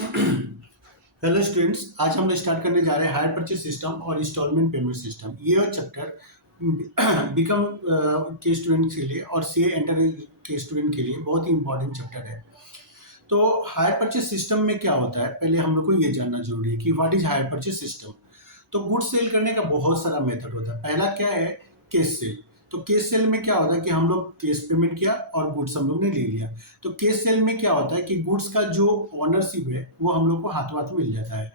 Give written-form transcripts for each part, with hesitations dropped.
Hello students, आज हम start करने जा रहे हैं हायर परचेज सिस्टम और इंस्टॉलमेंट पेमेंट सिस्टम। ये चैप्टर बिकम के स्टूडेंट्स के लिए और सी एंटर के स्टूडेंट के लिए बहुत ही इंपॉर्टेंट चैप्टर है। तो हायर परचेज सिस्टम में क्या होता है, पहले हम लोग को ये जानना जरूरी है कि what is higher purchase system. तो गुड्स सेल करने का बहुत सारा मेथड होता है। पहला क्या है, कैश सेल। तो कैश सेल में क्या होता है कि हम लोग कैश पेमेंट किया और गुड्स हम लोग ने ले लिया। तो कैश सेल में क्या होता है कि गुड्स का जो ओनरशिप है वो हम लोग को हाथों हाथ मिल जाता है।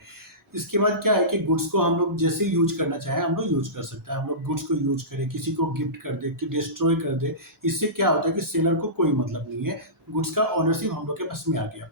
इसके बाद क्या है कि गुड्स को हम लोग जैसे यूज करना चाहे हम लोग यूज कर सकते हैं। हम लोग गुड्स को यूज करें, किसी को गिफ्ट कर दे, कि डिस्ट्रॉय कर दे, इससे क्या होता है कि सेलर को कोई मतलब नहीं है। गुड्स का ओनरशिप हम लोग के पास में आ गया।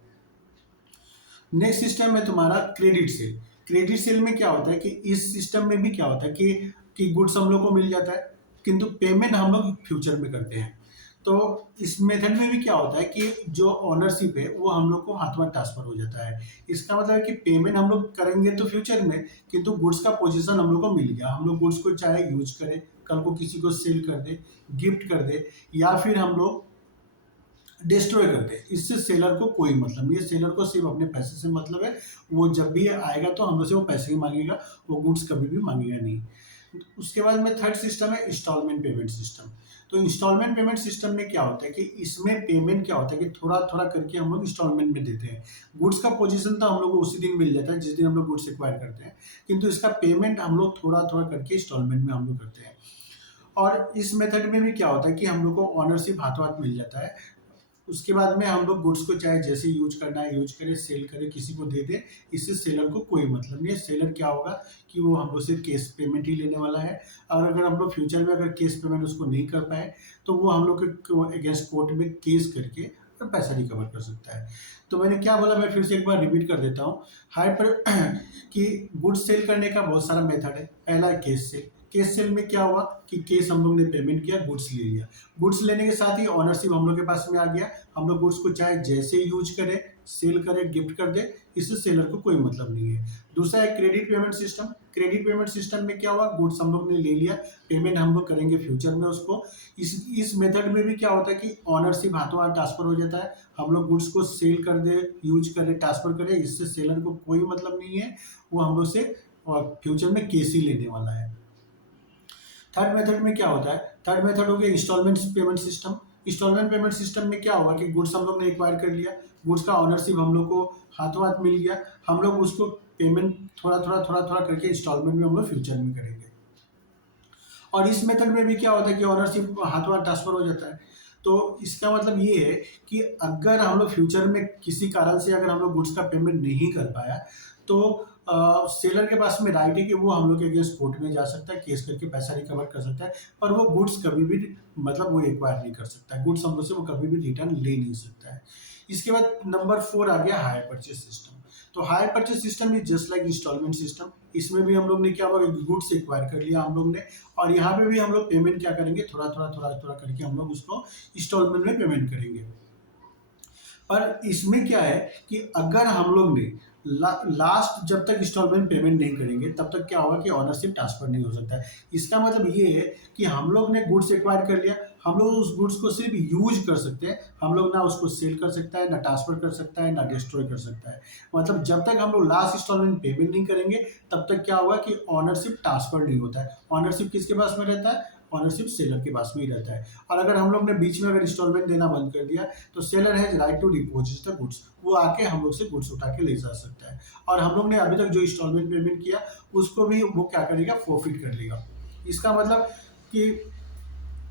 नेक्स्ट सिस्टम है तुम्हारा क्रेडिट सेल। क्रेडिट सेल में क्या होता है कि इस सिस्टम में भी क्या होता है कि गुड्स हम लोग को मिल जाता है, किंतु पेमेंट हम लोग फ्यूचर में करते हैं। तो इस मेथड में भी क्या होता है कि जो ओनरशिप है वो हम लोग को हाथों हाथ ट्रांसफर हो जाता है। इसका मतलब है कि पेमेंट हम लोग करेंगे तो फ्यूचर में, किंतु गुड्स का पोजीशन हम लोग को मिल गया। हम लोग गुड्स को चाहे यूज करें, कल को किसी को सेल कर दे, गिफ्ट कर दे, या फिर हम लोग डिस्ट्रॉय करते हैं। इससे सेलर को कोई मतलब नहीं है। सेलर को सिर्फ अपने पैसे से मतलब है। वो जब भी आएगा तो हम लोग से वो पैसे ही मांगेगा, वो गुड्स कभी भी मांगेगा नहीं। उसके बाद में थर्ड सिस्टम है इंस्टॉलमेंट पेमेंट सिस्टम। तो इंस्टॉलमेंट पेमेंट सिस्टम में क्या होता है कि इसमें पेमेंट क्या होता है कि थोड़ा थोड़ा करके हम लोग इंस्टॉलमेंट में देते हैं। गुड्स का पोजीशन तो हम लोग को उसी दिन मिल जाता है जिस दिन हम लोग गुड्स एक्वायर करते हैं, किंतु इसका पेमेंट हम लोग थोड़ा थोड़ा करके इंस्टॉलमेंट में हम लोग करते हैं। और इस मेथड में भी क्या होता है कि हम लोग को ऑनरशिप हाथों हाथ मिल जाता है। उसके बाद में हम लोग गुड्स को चाहे जैसे यूज करना है यूज करें, सेल करें, किसी को दे दे, इससे सेलर को कोई मतलब नहीं है। सेलर क्या होगा कि वो हम लोग से कैश पेमेंट ही लेने वाला है। और अगर हम लोग फ्यूचर में अगर कैश पेमेंट उसको नहीं कर पाए तो वो हम लोग के अगेंस्ट कोर्ट में केस करके और पैसा रिकवर कर सकता है। तो मैंने क्या बोला, मैं फिर से एक बार रिपीट कर देता हूँ। हाई पर कि गुड्स सेल करने का बहुत सारा मेथड है। पहला है कैश सेल। कैश सेल में क्या हुआ कि कैश हम लोग ने पेमेंट किया, गुड्स ले लिया। गुड्स लेने के साथ ही ऑनरशिप हम लोग के पास में आ गया। हम लोग गुड्स को चाहे जैसे यूज करें, सेल करें, गिफ्ट कर दे, इससे सेलर को कोई मतलब नहीं है। दूसरा है credit payment system. Credit payment system में क्या हुआ, गुड्स हम लोग ने ले लिया, पेमेंट हम लोग करेंगे फ्यूचर में उसको। इस मेथड में भी क्या होता है कि ऑनरशिप हाथों हाथ ट्रांसफर हो जाता है। हम लोग गुड्स को सेल कर दे, यूज करें, ट्रांसफर करें, इससे सेलर को कोई मतलब नहीं है। वो हम लोग से और फ्यूचर में केस ही लेने वाला है। थर्ड मेथड में क्या होता है, थर्ड मेथड हो गया installment payment system. Installment payment system में क्या होगा कि गुड्स हम लोग ने एक्वायर कर लिया, गुड्स का ऑनरशिप हम लोग को हाथों हाथ मिल गया। हम लोग उसको पेमेंट थोड़ा थोड़ा थोड़ा थोड़ा करके इंस्टॉलमेंट में हम लोग फ्यूचर में करेंगे। और इस मेथड में भी क्या होता है कि ऑनरशिप हाथों हाथ ट्रांसफर हो जाता है। तो इसका मतलब ये है कि अगर हम लोग फ्यूचर में किसी कारण से अगर हम लोग गुड्स का पेमेंट नहीं कर पाया तो सेलर के पास में राइट है कि वो हम लोग के अगेंस्ट कोर्ट में जा सकता है, केस करके पैसा रिकवर कर सकता है। पर वो गुड्स कभी भी मतलब वो एक्वायर नहीं कर सकता है। गुड्स हम लोग से वो कभी भी रिटर्न ले नहीं सकता है। इसके बाद नंबर 4 आ गया हायर परचेज सिस्टम। तो hire purchase system is just like installment system. इसमें भी हम लोग ने क्या हुआ, गुड्स एक्वायर कर लिया हम लोग ने, और यहाँ पे भी हम लोग पेमेंट क्या करेंगे, थोड़ा थोड़ा थोड़ा थोड़ा करके हम लोग उसको इंस्टॉलमेंट में पेमेंट करेंगे। पर इसमें क्या है कि अगर हम लोग ने लास्ट जब तक इंस्टॉलमेंट पेमेंट नहीं करेंगे तब तक क्या होगा कि ऑनरशिप ट्रांसफर नहीं हो सकता है। इसका मतलब ये है कि हम लोग ने गुड्स एक्वायर कर लिया, हम लोग उस गुड्स को सिर्फ यूज कर सकते हैं। हम लोग ना उसको सेल कर सकता है, ना ट्रांसफर कर सकता है, ना डिस्ट्रॉय कर सकता है। मतलब जब तक हम लोग लास्ट इंस्टॉलमेंट पेमेंट नहीं करेंगे तब तक क्या होगा कि ऑनरशिप ट्रांसफर नहीं होता है। ऑनरशिप किसके पास में रहता है, ऑनरशिप सेलर के पास में ही रहता है। और अगर हम लोग ने बीच में अगर इंस्टॉलमेंट देना बंद कर दिया तो seller has right to deposit the goods. वो आके हम लोग से गुड्स उठा के ले जा सकता है। और हम लोग ने अभी तक जो इंस्टॉलमेंट पेमेंट किया उसको भी वो क्या करेगा, फॉरफिट कर लेगा। इसका मतलब कि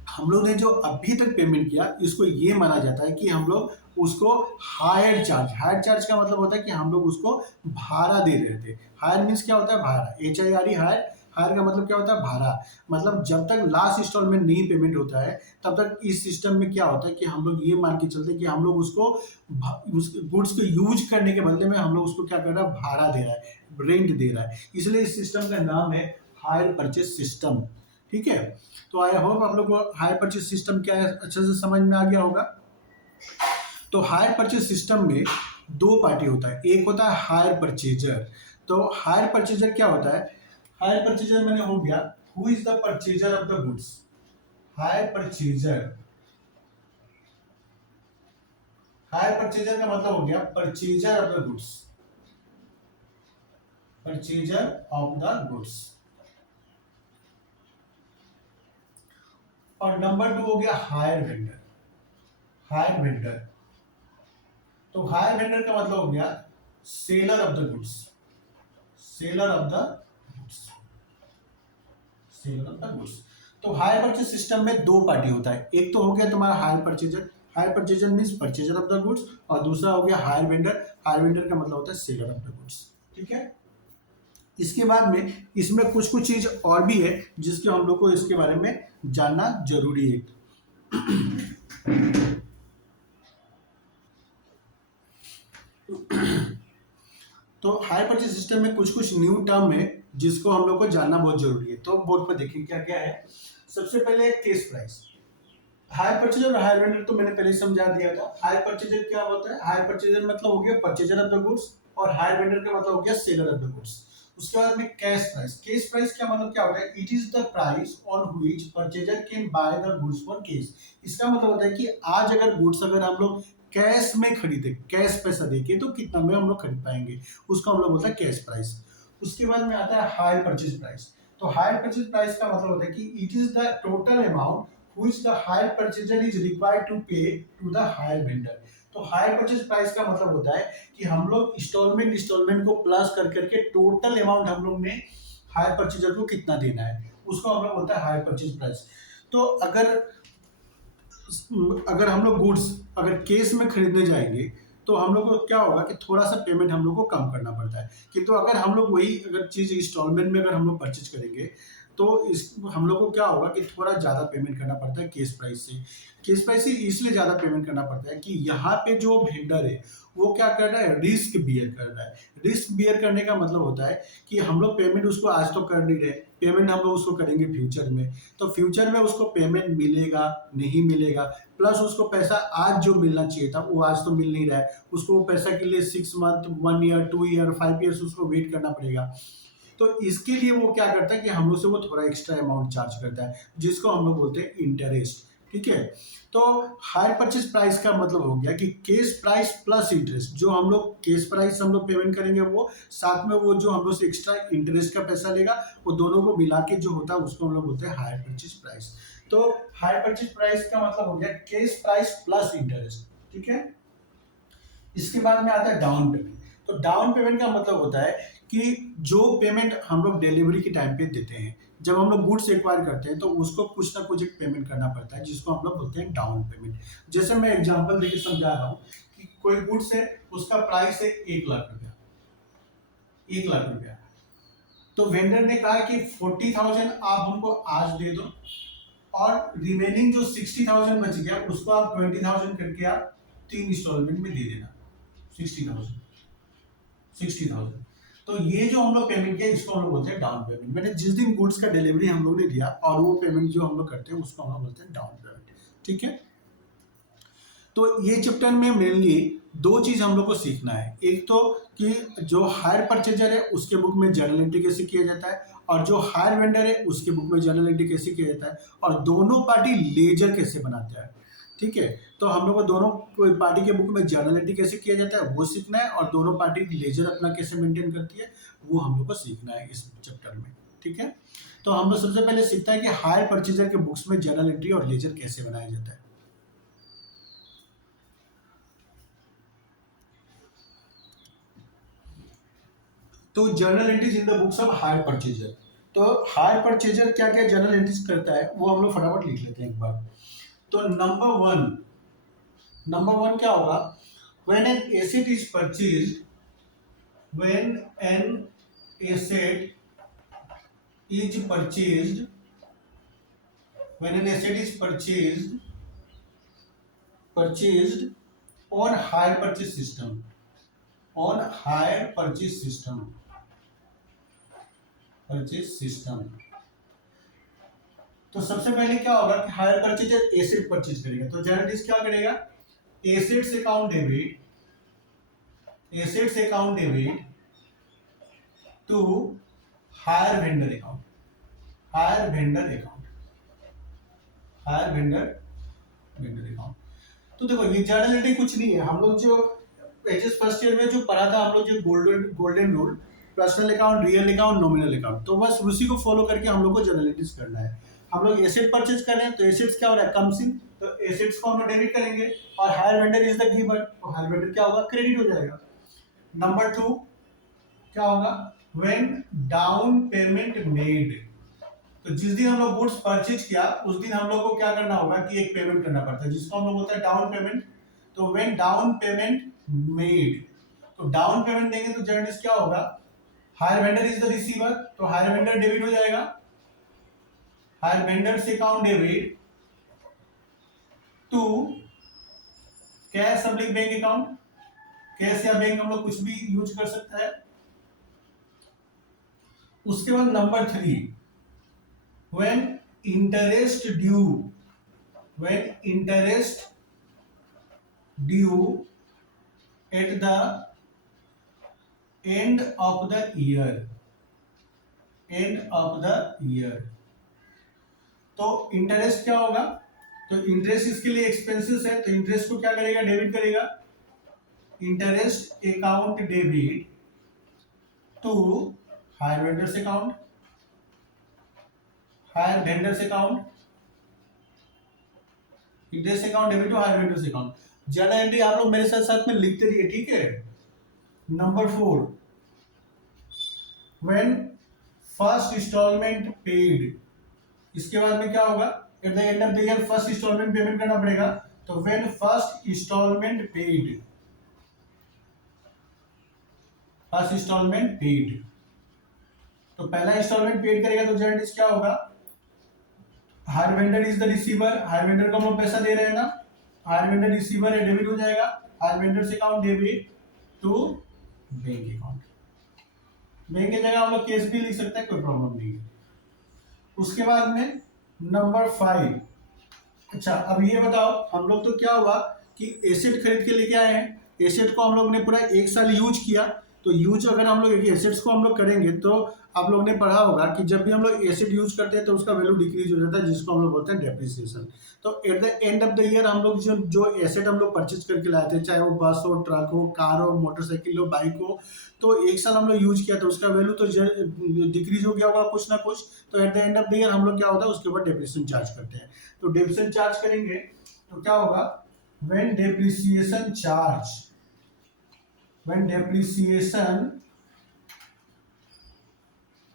हम लोग ने जो अभी तक पेमेंट किया इसको ये माना जाता है कि हम लोग उसको हायर चार्ज का मतलब होता है कि हम लोग उसको भाड़ा दे रहे थे। हायर मीन्स क्या होता है, भाड़ा, HIRE, हायर। हायर का मतलब क्या होता है, भाड़ा। मतलब जब तक लास्ट इंस्टॉलमेंट नहीं पेमेंट होता है तब तक इस सिस्टम में क्या होता है कि हम लोग ये मान के चलते हैं कि हम लोग उसको उस गुड्स को यूज करने के बदले में हम लोग उसको क्या कर रहा है, भाड़ा दे रहा है, रेंट दे रहा है। इसलिए इस सिस्टम का नाम है हायर परचेज सिस्टम। ठीक है, तो आई होप आप लोग को हायर परचेज सिस्टम क्या है अच्छे से समझ में आ गया होगा। तो हायर परचेज सिस्टम में दो पार्टी होता है, एक होता है हायर परचेजर। तो हायर परचेजर क्या होता है, हायर परचेजर मैंने हो गया who is the purchaser of the goods. Hire purchaser, hire purchaser का मतलब हो गया purchaser of the goods. Purchaser of the goods. और नंबर 2 हो गया हायर वेंडर। हायर वेंडर, तो हायर वेंडर का मतलब हो गया seller of the goods. Seller of the goods, seller of the goods. तो हायर परचेज सिस्टम में दो पार्टी होता है, एक तो हो गया तुम्हारा hire purchaser. Hire purchaser means purchaser of the goods, और दूसरा हो गया हायर वेंडर। हायर वेंडर का मतलब होता है सेलर ऑफ द गुड्स। ठीक है। इसके बाद में इसमें कुछ कुछ चीज और भी है जिसके हम लोग को इसके बारे में जानना जरूरी है। तो हायर परचेज सिस्टम में कुछ कुछ न्यू टर्म है जिसको हम लोग को जानना बहुत जरूरी है। तो बोर्ड पर देखें क्या क्या है। सबसे पहले केस प्राइस। हायर परचेजर और हायर वेंडर तो मैंने पहले ही समझा दिया था। हायर परचेजर क्या होता है? हायर परचेजर मतलब हो गया परचेजर ऑफ द गुड्स, और हायर वेंडर का मतलब हो गया सेलर ऑफ द गुड्स। उसके बाद में कैश प्राइस। कैश प्राइस का मतलब क्या होता है? It is the price on which purchaser can by the goods for cash. इसका मतलब होता है कि आज अगर गुड्स अगर हम लोग कैश में खरीदे, कैश पैसा देके, तो कितना में हम लोग खरीद पाएंगे, उसको हम लोग बोलते हैं कैश प्राइस। उसके बाद में आता है हायर परचेज प्राइस। तो हायर परचेज प्राइस का मतलब होता है कि it is the total amount which the hire purchaser is required to pay to the hire vendor। तो हायर परचेज प्राइस का मतलब होता है कि हम लोग इंस्टॉलमेंट को प्लस कर करके टोटल अमाउंट हम लोग ने हायर परचेजर को कितना देना है, उसको हम लोग बोलते हैं हायर परचेज प्राइस। तो अगर अगर हम लोग गुड्स अगर केस में खरीदने जाएंगे तो हम लोग को क्या होगा कि थोड़ा सा पेमेंट हम लोग को कम करना पड़ता है। किंतु अगर हम लोग वही अगर चीज़ इंस्टॉलमेंट में अगर हम लोग परचेज करेंगे तो इस हम लोग को क्या होगा कि थोड़ा ज़्यादा पेमेंट करना पड़ता है केस प्राइस से। केस प्राइस से इसलिए ज़्यादा पेमेंट करना पड़ता है कि यहाँ पे जो वेंडर है वो क्या कर रहा है? रिस्क बियर कर रहा है। रिस्क बियर करने का मतलब होता है कि हम लोग पेमेंट उसको आज तो कर नहीं रहे, पेमेंट हम लोग उसको करेंगे फ्यूचर में। तो फ्यूचर में उसको पेमेंट मिलेगा नहीं मिलेगा, प्लस उसको पैसा आज जो मिलना चाहिए था वो आज तो मिल नहीं रहा है, उसको वो पैसा के लिए 6 मंथ, 1 ईयर, 2 ईयर, 5 ईयर्स उसको वेट करना पड़ेगा। तो इसके लिए वो क्या करता है कि हम लोग से वो थोड़ा एक्स्ट्रा अमाउंट चार्ज करता है जिसको हम लोग बोलते हैं इंटरेस्ट। ठीक है। तो हायर परचेज प्राइस का मतलब हो गया कि केस प्राइस प्लस इंटरेस्ट। जो हम लोग केस प्राइस हम लोग पेमेंट करेंगे वो साथ में वो जो हम लोग से एक्स्ट्रा इंटरेस्ट का पैसा लेगा, वो दोनों को मिला के जो होता है उसको हम लोग बोलते हैं हायर परचेज प्राइस। तो हायर परचेज प्राइस का मतलब हो गया केस प्राइस प्लस इंटरेस्ट। ठीक है। इसके बाद में आता है डाउन पेमेंट। तो डाउन पेमेंट का मतलब होता है कि जो पेमेंट हम लोग डिलीवरी के टाइम पे देते हैं, जब हम लोग गुड्स एक्वायर करते हैं तो उसको कुछ ना कुछ एक पेमेंट करना पड़ता है जिसको हम लोग बोलते हैं डाउन पेमेंट। जैसे मैं एग्जांपल देके समझा रहा हूँ कि कोई गुड्स है, उसका प्राइस है 1 लाख रुपया। 1 लाख रुपया। तो वेंडर ने कहा कि 40,000 आप हमको आज दे दो, और रिमेनिंग जो 60,000 बच गया उसको आप 20,000 करके आप 3 इंस्टॉलमेंट में दे देना। 60,000, 60,000। तो ये जो हम लोग पेमेंट किया इसको हम लोग बोलते हैं डाउन पेमेंट। मैंने जिस दिन गुड्स का डिलीवरी हम लोग ने दिया और वो पेमेंट जो हम लोग करते हैं उसको हम लोग बोलते हैं डाउन पेमेंट। ठीक है। तो ये चैप्टर में मेनली दो चीज हम लोग को सीखना है। एक तो कि जो हायर परचेजर है उसके बुक में जर्नल एंट्री कैसे किया जाता है, और जो हायर वेंडर है उसके बुक में जर्नल एंट्री कैसे किया जाता है, और दोनों पार्टी लेजर कैसे बनाते हैं। ठीक है। तो हम लोग को दोनों पार्टी के बुक में जर्नल एंट्री कैसे किया जाता है वो सीखना है, और दोनों पार्टी लेजर अपना कैसे मेंटेन करती है वो हम लोग को सीखना है इस चैप्टर में। ठीक है। तो हम लोग सबसे पहले सीखता है कि हायर परचेजर के बुक्स में जर्नल एंट्री और लेजर कैसे बनाया जाता है। तो journal entries in the books of hire purchaser. तो हायर परचेजर क्या क्या जर्नल एंट्रीज करता है वो हम लोग फटाफट लिख लेते हैं एक बार। तो नंबर वन क्या होगा? When an asset is purchased, when an asset is purchased, when an asset is purchased on higher purchase system, on higher purchase system, purchase system. तो सबसे पहले क्या होगा कि हायर परचेजर एसेट परचेज करेगा। तो जर्नलिस्ट क्या करेगा? Assets account debit, assets account debit to hire vendor account, hire vendor account, hire vendor account. तो देखो ये जर्नल एंट्री कुछ नहीं है। हम लोग जो एचएस फर्स्ट ईयर में जो पढ़ा था हम लोग, जो golden rule, personal account, real account, nominal account. तो बस उसी को फॉलो करके हम लोग को जनरलिटीज करना है। हम लोग एसेट परचेज कर रहे हैं तो एसेट्स क्या हो रहा है, कम्स इन, तो एसेट्स को हम लोग डेबिट करेंगे और higher vendor is the giver, तो हायर वेंडर क्या होगा, क्रेडिट हो जाएगा। नंबर 2 क्या होगा, व्हेन डाउन पेमेंट मेड, तो जिस दिन हम लोग गुड्स परचेज किया उस दिन हम लोग को क्या करना होगा कि एक पेमेंट करना पड़ता है जिसको हम लोग बोलते हैं डाउन पेमेंट। तो व्हेन डाउन पेमेंट मेड, तो डाउन पेमेंट देंगे तो जनरली क्या होगा, hire vendor is the receiver, तो हायर वेंडर डेबिट हो जाएगा, हायर वेंडर से account debit to cash public bank account, cash या बैंक हम लोग कुछ भी यूज कर सकता है। उसके बाद number 3, when interest due, when interest due at the end of the year, end of the year, तो इंटरेस्ट क्या होगा, तो इंटरेस्ट इसके लिए एक्सपेंसेस है, तो इंटरेस्ट को क्या करेगा, डेबिट करेगा, interest account debit to hire vendors account, hire vendors account, interest account debit to hire vendors account. Journal entry आप लोग मेरे साथ साथ में लिखते रहिए, ठीक है। Number 4, when first installment paid, इसके बाद में क्या होगा, at the end of the year first installment payment करना पड़ेगा, तो when first installment paid, first installment paid, तो पहला इंस्टॉलमेंट पेड करेगा तो जनरली क्या होगा, hire vendor is the receiver, hire vendor को हम लोग पैसा दे रहे हैं ना, हायर वेंडर रिसीवर है, डेबिट हो जाएगा, हायर वेंडर से account debit to bank account, bank की जगह हम लोग केस भी लिख सकते हैं, कोई प्रॉब्लम नहीं है। उसके बाद में नंबर 5, अच्छा अब ये बताओ, हम लोग तो क्या हुआ कि एसेट खरीद के लेके आए हैं, एसेट को हम लोग ने पूरा 1 साल यूज किया, तो यूज अगर हम लोग एसेट्स को हम लोग करेंगे तो आप लोगों ने पढ़ा होगा कि जब भी हम लोग एसेट यूज करते हैं तो उसका वैल्यू डिक्रीज हो जाता है, जिसको हम लोग बोलते हैं डेप्रिसिएशन। तो at the end of the year हम लोग जो एसेट हम लोग परचेज करके लाए थे, चाहे वो बस हो, ट्रक हो, कार हो, मोटरसाइकिल हो, बाइक हो, तो 1 साल हम लोग यूज किया तो उसका वैल्यू तो डिक्रीज हो गया होगा कुछ ना कुछ, तो at the end of the year हम लोग क्या होता है उसके ऊपर डेप्रिसिएशन चार्ज करते हैं। तो डेप्रिसिएशन चार्ज करेंगे तो क्या होगा, when depreciation charge, when depreciation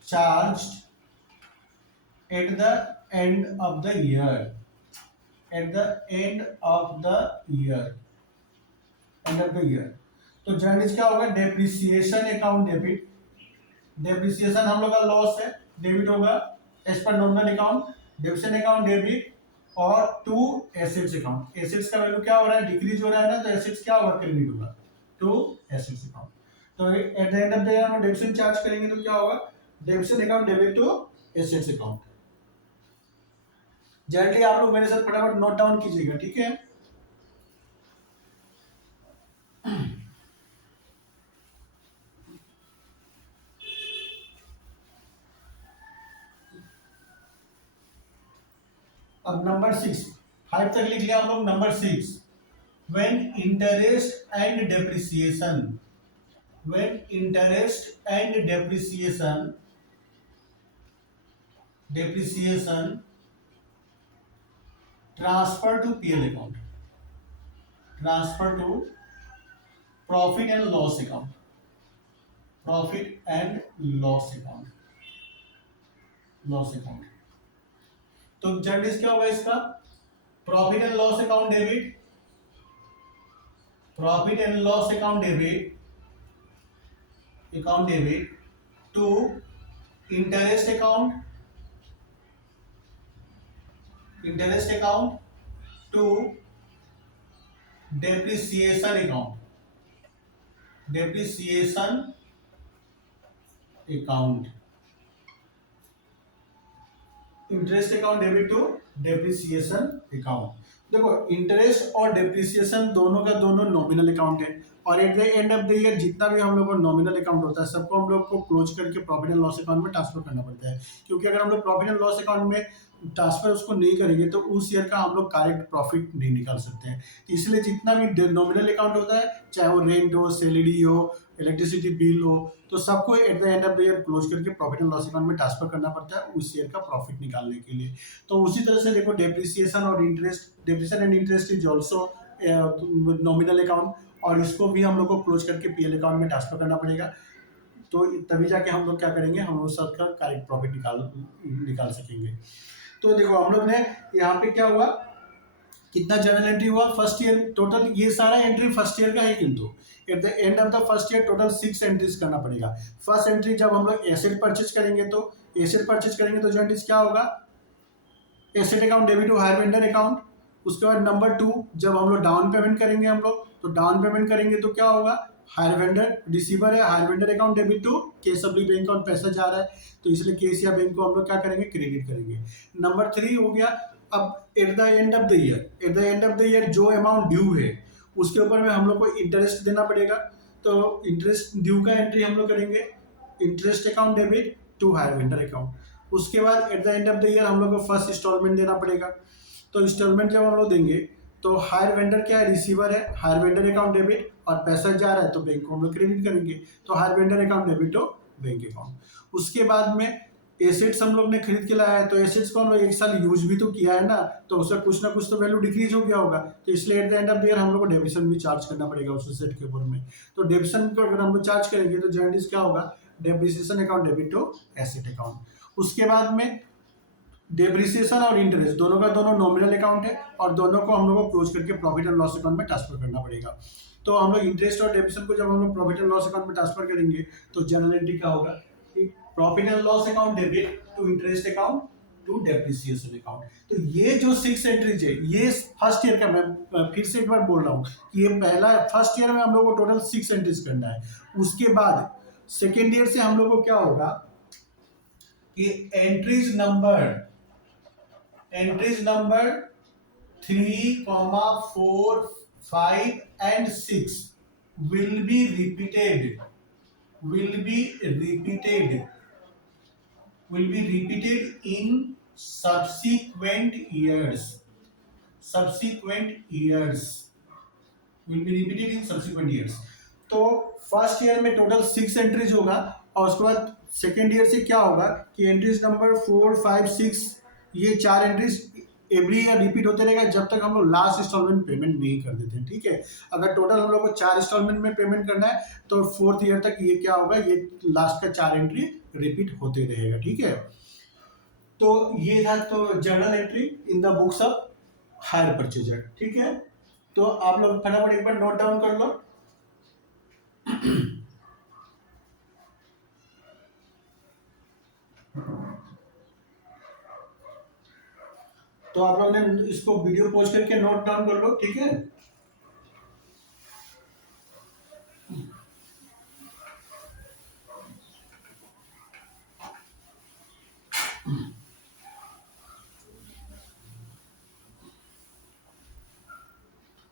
charged at the end of the year, at the end of the year, end of the year, तो जनरली क्या होगा, डेप्रिसिएशन अकाउंट डेबिट, डेप्रिसिएशन हम लोग का लॉस है, डेबिट होगा as per nominal account, depreciation account debit और to assets account, assets का वैल्यू क्या हो रहा है, डिक्रीज हो रहा है ना, तो एसेट्स क्या होगा, क्रेडिट होगा टू एसेट्स अकाउंट। तो at the end of the year हम डेबिशन चार्ज करेंगे तो क्या होगा, depreciation account debit to assets account. Generally आप लोग मेरे साथ फटाफट नोट डाउन कीजिएगा, ठीक है। अब नंबर 6, 5 तक लिख लिया हम लोग। Number 6, when interest and depreciation, when interest and depreciation transfer to PL account, transfer to profit and loss account, profit and loss account, loss account। तो जनरली क्या होगा इसका, profit and loss account debit, profit and loss account debit, account debit to interest account, interest account to depreciation account, depreciation account, interest account debit to depreciation account. देखो interest और depreciation दोनों का दोनों nominal account है, और at the end of the year जितना भी हम लोग को नॉमिनल अकाउंट होता है सबको हम लोग को क्लोज करके प्रॉफिट एंड लॉस अकाउंट में ट्रांसफर करना पड़ता है, क्योंकि अगर हम लोग प्रॉफिट एंड लॉस अकाउंट में ट्रांसफर उसको नहीं करेंगे तो उस ईयर का हम लोग करेक्ट प्रॉफिट नहीं निकाल सकते हैं। तो इसलिए जितना भी नॉमिनल अकाउंट होता है, चाहे वो रेंट हो, सैलरी हो, इलेक्ट्रिसिटी बिल हो, तो सबको eight the end of the year close करके प्रॉफिट एंड लॉस अकाउंट में ट्रांसफर करना पड़ता है उस ईयर का प्रॉफिट निकालने के लिए। तो उसी तरह से देखो डेप्रिसिएशन और interest, depreciation and interest is also nominal account, और इसको भी हम लोग को क्लोज करके पीएल अकाउंट में ट्रांसफर करना पड़ेगा। तो तभी जाके हम लोग क्या करेंगे, हम लोग सबका करेक्ट प्रॉफिट निकाल सकेंगे। तो देखो हम लोग ने यहाँ पे क्या हुआ, कितना जर्नल एंट्री हुआ फर्स्ट ईयर टोटल, ये सारा एंट्री फर्स्ट ईयर का है, किंतु eight the end of the first year total 6 entries करना पड़ेगा। फर्स्ट एंट्री जब हम लोग एसेट परचेज करेंगे, तो एसेट परचेज करेंगे तो जर्नल क्या होगा, asset account debit to hire vendor account. उसके बाद नंबर 2, जब हम लोग डाउन पेमेंट करेंगे, हम लोग तो डाउन पेमेंट करेंगे तो क्या होगा, हायर वेंडर रिसीवर है, hire vendor account debit to केसबली बैंक अकाउंट, पैसा जा रहा है तो इसलिए केस या बैंक को हम लोग क्या करेंगे, क्रेडिट करेंगे। नंबर 3 हो गया, अब eight the end of the year, eight the end of the year जो अमाउंट ड्यू है उसके ऊपर में हम लोग को इंटरेस्ट देना पड़ेगा, तो इंटरेस्ट ड्यू का एंट्री हम लोग करेंगे, interest account debit to hire vendor account. उसके बाद at the end of the year हम लोग को फर्स्ट इंस्टॉलमेंट देना पड़ेगा, तो इंस्टॉलमेंट जब हम लोग देंगे तो हायर वेंडर क्या है, रिसीवर है, हायर वेंडर अकाउंट डेबिट, और पैसा जा रहा है तो बैंक को हम लोग क्रेडिट करेंगे, तो हायर वेंडर अकाउंट डेबिट तो बैंक अकाउंट। उसके बाद में एसेट्स हम लोग ने खरीद के लाया है, तो एसेट्स को हम लोग एक साल यूज भी तो किया है ना, तो उसका कुछ ना कुछ तो वैल्यू डिक्रीज हो गया होगा, तो इसलिए eight the end of the year हम लोग को डेबिशन भी चार्ज करना पड़ेगा उस एसेट के ऊपर में। तो डेबिशन को अगर हम लोग चार्ज करेंगे तो जनरली क्या होगा, depreciation account debit to asset account. उसके बाद में डेप्रिसिएशन और इंटरेस्ट दोनों का दोनों नॉमिनल अकाउंट है, और दोनों को हम लोग को क्लोज करके प्रॉफिट एंड लॉस अकाउंट में ट्रांसफर करना पड़ेगा। तो हम लोग इंटरेस्ट और डेप्रिसिएशन को जब हम लोग प्रॉफिट एंड लॉस अकाउंट में ट्रांसफर करेंगे तो जनरल एंट्री क्या होगा, profit and loss account debit to interest account to depreciation account. तो ये जो 6 एंट्रीज है, ये फर्स्ट ईयर का, मैं फिर से एक बार बोल रहा हूँ कि ये पहला फर्स्ट ईयर में हम लोग को टोटल 6 एंट्रीज करना है। उसके बाद सेकेंड ईयर से हम लोग को क्या होगा कि entries number 3, 4, 5 and 6 will be repeated in subsequent years तो फर्स्ट ईयर में टोटल 6 एंट्रीज होगा, और उसके बाद सेकेंड ईयर से क्या होगा कि एंट्रीज नंबर 4, 5, 6 ये 4 एंट्रीज एवरी ईयर रिपीट होते रहेगा जब तक हम लोग लास्ट इंस्टॉलमेंट पेमेंट नहीं कर देते, ठीक है। अगर टोटल हम लोग को 4 इंस्टॉलमेंट में पेमेंट करना है तो 4th ईयर तक ये क्या होगा, ये लास्ट का 4 एंट्री रिपीट होते रहेगा, ठीक है। तो ये था तो journal entry in the books of hire purchaser, ठीक है। तो आप लोग फटाफट एक बार नोट डाउन कर लो। तो आप लोगों ने इसको वीडियो पॉज करके नोट डाउन कर लो, ठीक है।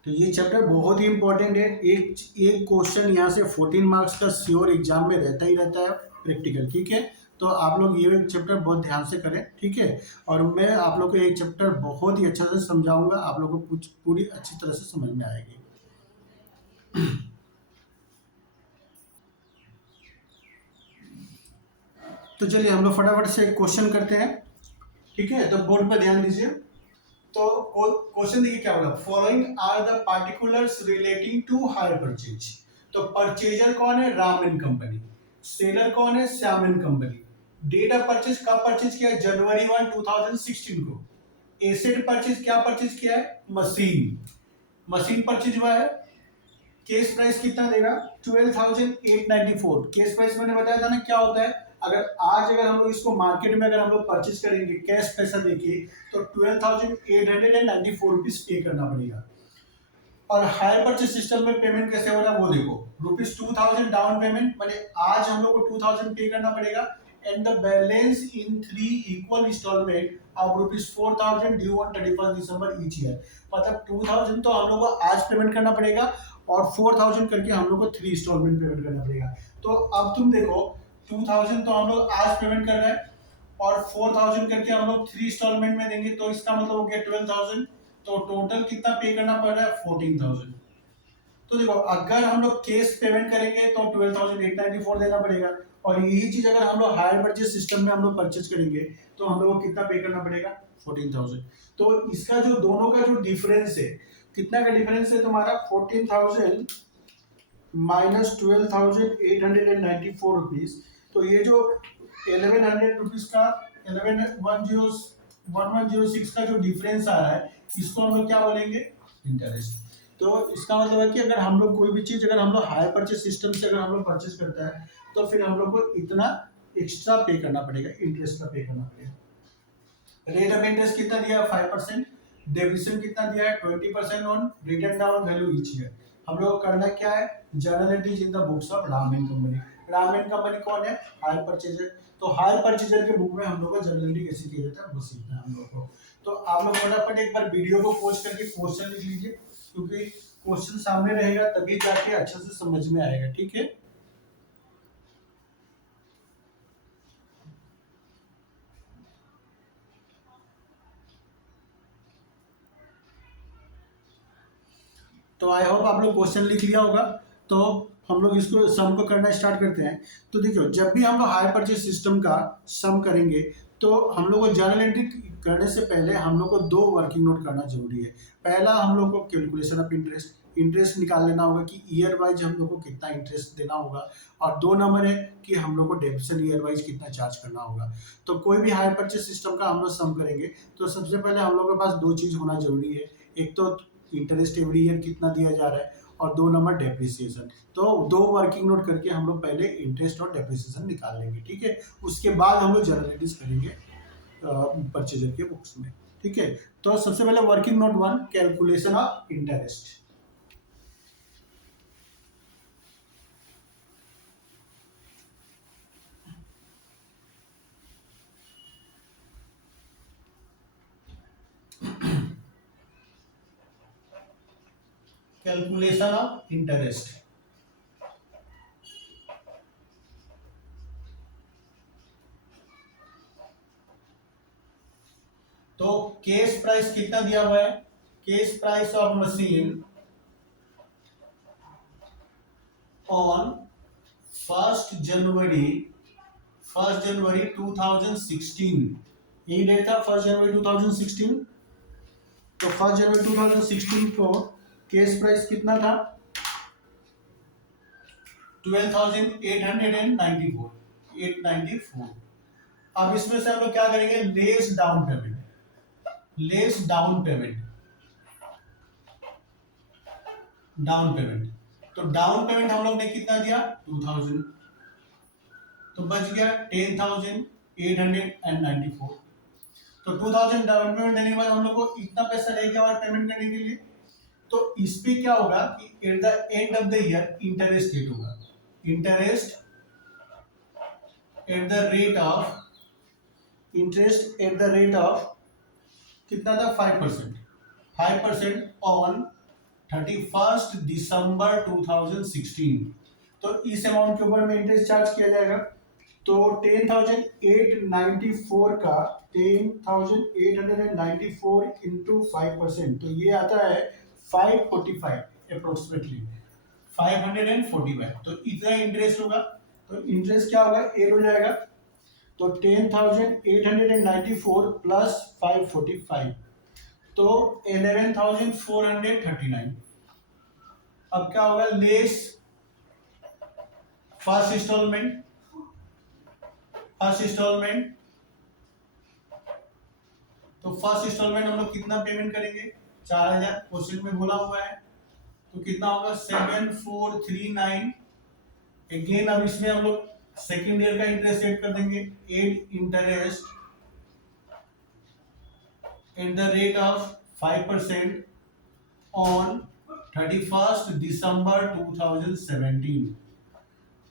तो ये चैप्टर बहुत ही इंपॉर्टेंट है, एक क्वेश्चन यहाँ से 14 मार्क्स का श्योर एग्जाम में रहता ही रहता है प्रैक्टिकल, ठीक है। तो आप लोग ये चैप्टर बहुत ध्यान से करें, ठीक है। और मैं आप लोग को ये चैप्टर बहुत ही अच्छा से समझाऊंगा, आप लोग को कुछ पूरी अच्छी तरह से समझ में आएगी। तो चलिए हम लोग फटाफट से क्वेश्चन करते हैं, ठीक है। तो बोर्ड पर ध्यान दीजिए। तो क्वेश्चन देखिए क्या बोला, following are the particulars relating to hire purchase. तो परचेजर कौन है, राम एंड कंपनी। सेलर कौन है, Shyam and company. Date of purchase कब परचेज किया है, जनवरी 1, 2016 को। एसेट परचेज क्या परचेज किया है, मशीन परचेज हुआ है। केस प्राइस कितना देगा, 12,894। केस प्राइस मैंने बताया था ना क्या होता है, अगर हम लोग इसको मार्केट में अगर हम लोग परचेज करेंगे कैश पैसा देके तो 12,894 रुपीज पे करना पड़ेगा। और हायर परचेज सिस्टम में पेमेंट कैसे हो रहा है वो देखो, ₹2,000 डाउन पेमेंट, मैंने आज हम लोग को 2,000 पे करना पड़ेगा, and the balance in 3 equal installment of ₹4,000 due on 31 दिसंबर ईच ईयर। मतलब 2,000 तो हम लोग को आज पेमेंट करना पड़ेगा, और 4,000 करके हम लोग को 3 इंस्टॉलमेंट पेमेंट करना पड़ेगा। तो अब तुम देखो 2,000 तो हम लोग आज पेमेंट कर रहे हैं, और 4,000 करके हम लोग 3 इंस्टॉलमेंट में देंगे, तो इसका मतलब हो गया 12,000। तो टोटल कितना पे करना पड़ रहा है, 14,000। तो देखो अगर हम लोग कैश पेमेंट करेंगे तो 12,894 देना पड़ेगा, और यही चीज अगर हम लोग हायर परचेज सिस्टम में हम लोग परचेज करेंगे तो हम लोग को कितना पे करना पड़ेगा, 14,000। तो इसका जो दोनों का जो डिफरेंस है, कितना का डिफरेंस है तुम्हारा, 14,000 माइनस 12,894 रुपीज। तो ये जो 1100 रुपीज का 1106 का जो डिफरेंस आ रहा है, इसको हम लोग क्या बोलेंगे, इंटरेस्ट। तो इसका मतलब है कि अगर हम लोग कोई भी चीज अगर हम लोग हायर परचेज सिस्टम से अगर हम लोग परचेज करता है तो फिर हम लोग को इतना एक्स्ट्रा पे करना पड़ेगा, इंटरेस्ट का पे करना पड़ेगा। रेट ऑफ इंटरेस्ट कितना दिया है, 5%। डेप्रिसिएशन कितना दिया है, 20% on return down value each year. हम लोग को करना क्या है, journal entries in the books of ramen company. Ramen company कौन है, हायर परचेजर। तो हायर परचेजर के बुक में हम लोग को जर्नल एंट्री कैसे किया जाता है वो सीखना है हम लोग को। तो आप लोग फटाफट एक बार वीडियो को पॉज करके क्वेश्चन लिख लीजिए, क्योंकि क्वेश्चन सामने रहेगा तभी जाके अच्छे से समझ में आएगा, ठीक है। तो आई होप आप लोग क्वेश्चन लिख लिया होगा। तो हम लोग इसको सम को करना स्टार्ट करते हैं। तो देखो जब भी हम लोग हायर परचेज सिस्टम का सम करेंगे तो हम लोग को जर्नल एंट्री करने से पहले हम लोग को दो वर्किंग नोट करना जरूरी है। पहला हम लोग को कैलकुलेशन ऑफ इंटरेस्ट, इंटरेस्ट निकाल लेना होगा कि ईयर वाइज हम लोग को कितना इंटरेस्ट देना होगा, और दो नंबर है कि हम लोग को डेबिशन ईयर वाइज कितना चार्ज करना होगा। तो कोई भी हायर परचेज सिस्टम का हम लोग सम करेंगे तो सबसे पहले हम लोग के पास दो चीज होना जरूरी है, एक तो इंटरेस्ट एवरी ईयर कितना दिया जा रहा है, और दो नंबर डेप्रिसिएशन। तो दो वर्किंग नोट करके हम लोग पहले इंटरेस्ट और डेप्रिसिएशन निकाल लेंगे, ठीक है। उसके बाद हम लोग जर्नलिटीज करेंगे परचेजर के बुक्स में, ठीक है। तो सबसे पहले working note 1, calculation of interest. Calculation of interest. तो केस प्राइस कितना दिया हुआ है, case price of machine on 1 जनवरी 2016, यही डेट था 1 जनवरी 2016। तो 1 जनवरी 2016 को केस प्राइस कितना था, 12,894। अब इसमें से हम लोग क्या करेंगे, less down payment, less down payment, down payment. तो डाउन पेमेंट हम लोग ने कितना दिया, 2,000। तो बच गया 10,894। तो 2,000 डाउन पेमेंट देने के बाद हम लोग को इतना पैसा रह गया और पेमेंट करने के लिए। तो इस पे क्या होगा कि at the end of the year interest rate होगा, interest at the rate of, interest at the rate of कितना था, 5%, 5% ऑन 31 दिसंबर 2016। तो इस अमाउंट के ऊपर में इंटरेस्ट चार्ज किया जाएगा। तो 10,894 का 10,894 इंटू 5%, तो ये आता है 545 अप्रोक्सीमेटली, 545। तो इतना इंटरेस्ट होगा। तो इंटरेस्ट क्या होगा, एड हो जाएगा। तो 10,894 प्लस 545, तो 11,439। अब क्या होगा, less first installment, first installment. तो फर्स्ट इंस्टॉलमेंट हम लोग कितना पेमेंट करेंगे, 4,000 क्वेश्चन में बोला हुआ है। तो कितना होगा, 7,439। अगेन अब इसमें हम लोग सेकेंड ईयर का इंटरेस्ट एड कर देंगे, add interest at the rate of 5% on 31 दिसंबर 2017।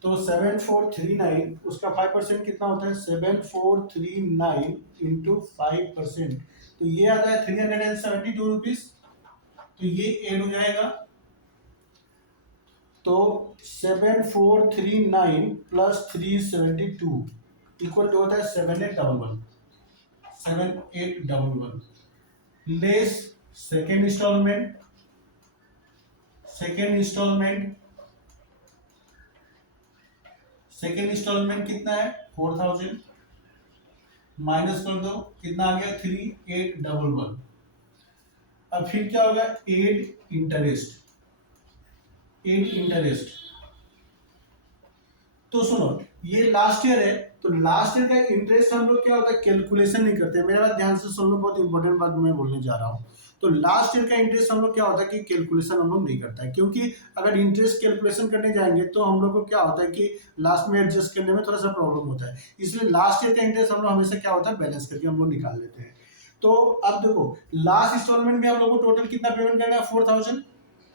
तो 7,439 उसका 5% कितना होता है, 7,439 इंटू 5%, तो ये आता है 372 रुपीज। तो ये एड हो जाएगा। तो 7,439 प्लस 372 इक्वल टू होता है 7,811, 7,811 less second installment, second installment, second installment कितना है 4000, माइनस कर दो कितना आ गया 3811। अब फिर क्या होगा एड इंटरेस्ट, एड इंटरेस्ट। तो सुनो ये लास्ट ईयर है, तो लास्ट ईयर का इंटरेस्ट हम लोग क्या होता है कैलकुलेशन नहीं करते। मेरा बात ध्यान से सुन लो, बहुत इंपॉर्टेंट बात मैं बोलने जा रहा हूँ। तो लास्ट ईयर का इंटरेस्ट हम लोग क्या होता है कि कैलकुलेशन हम लोग नहीं करता है, क्योंकि अगर इंटरेस्ट कैलकुलेशन करने जाएंगे तो हम लोग को क्या होता है कि लास्ट में एडजस्ट करने में थोड़ा सा प्रॉब्लम होता है। इसलिए लास्ट ईयर का इंटरेस्ट हम लोग हमेशा क्या होता है बैलेंस करके हम लोग निकाल लेते हैं। तो अब देखो लास्ट इंस्टॉलमेंट में हम लोग को टोटल कितना पेमेंट करना है 4000,